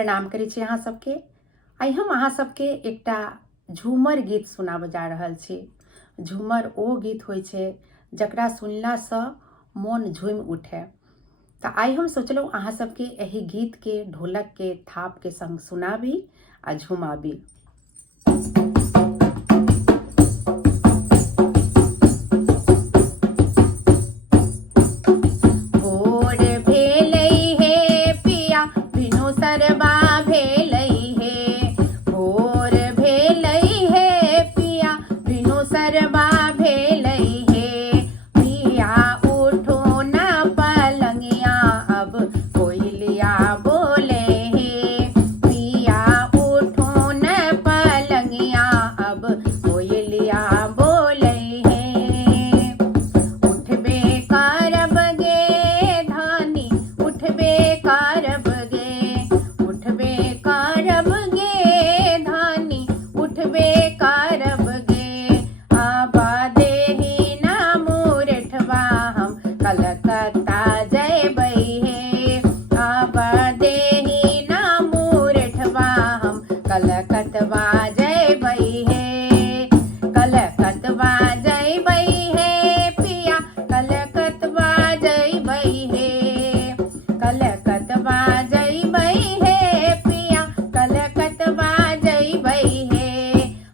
प्रणाम करै छी अहाँ सबके। आइ हम अहाँ सबके एकटा झूमर गीत सुनाब जा रहल छी। झूमर ओ गीत होइ छै जकरा सुनलासँ मोन झूमि उठे। तऽ आइ हम सोचलहुँ अहाँ सबके एहि गीतके ढोलकके थापके संग सुनाबी आ झुमाबी। भोर भेलै हे पिया बिनु सरबा भेलै हे, भोर भेलै हे पिया बिनु सरबा भेलै हे। पिया उठो न पलंगिया अब कोयलिया बोले हे, पिया उठो न पलंगिया अब कोयलिया बोले हे। उठबे करब गे धानी उठबे करब गे, उठबे करब गे धानी उठबे करब गे। आबा देहि ना मुरठवा हम कलकत्ता जयबै हे, आबा देहि ना मुरठवा हम कलकत्ता जयबै हे। कलकत्ता जयबै हे पिया कलकत्ता जयबै हे, कलकत्ता जयबै हे पिया कलकत्ता जयबै हे।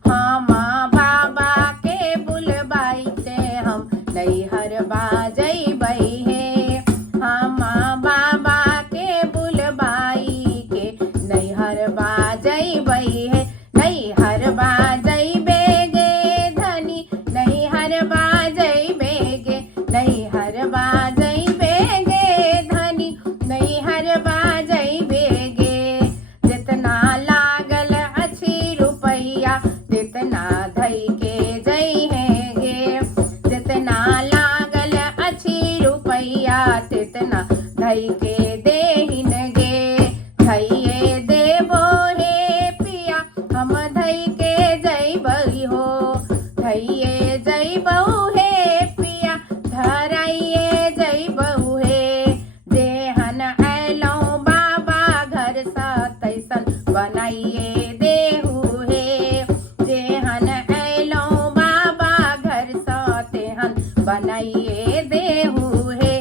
हम बाबा के बुलबाइते हम नैहर बाजैबै हे, हम बाबा के बुलबाई के नैहर बाजैबै हे। नैहर बाजैबे गे धनी नैहर बाजैबे गे, नैहर बाजैबे गे धनी नैहर बाजैबे गे। जितना लागल अछि रुपैया तितना धइ के जइहे गे, जितना लागल अछि रुपैया तितना धइ के देहिन गे। धइए देबो हे पिया हम धइ के जइबै हो, धइए जइबौ हे पिया धराइए जइबौ हे। जेहन अयलौं बाबा घर सँ तैसन बनाइए देहु हे, जेहन अयलौं बाबा घर सँ तेहन बनाइए देहु हे।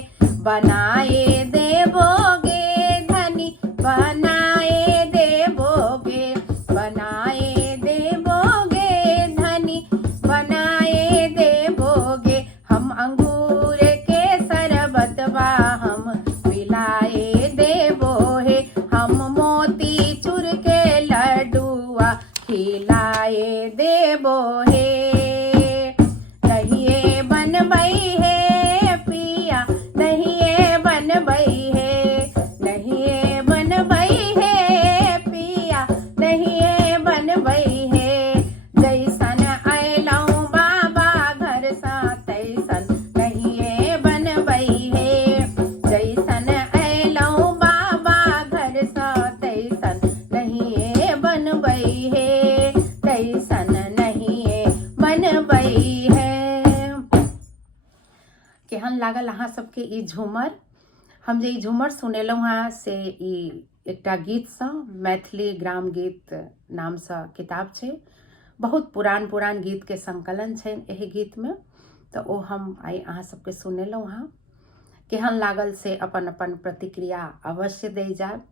बनाए देबोगे धनी बनाए देबोगे, बनाए देबोगे धनी बनाए देबोगे। हम अंगूर के शरबतवा हम पिलाए देबो हे, हम मोती चूर के लड्डुआ खिलाए देबो हे। नहिए बनबै हे पिया नहिए बनबै हे, नहिए बनबै हे पिया नहिए बनबै हे। जैसन अयलौं बाबा घर सँ तैसन नहिए बनबै हे, जैसन अयलौं बाबा घर सँ तैसन नहिए बनबै हे, तैसन नहिए बनबै हे। केहन लागल अहाँ सबके ई झूमर? हम जे ई झूमर सुनेलहुँ हेँ से ई एकटा गीतसँ मैथिली ग्राम गीत नामसँ किताब छै। बहुत पुरान पुरान गीतके संकलन छै एहि गीतमे, तऽ ओ हम आइ अहाँ सबके सुनेलहुँ हेँ। केहन लागल से अपन अपन प्रतिक्रिया अवश्य दै जायब।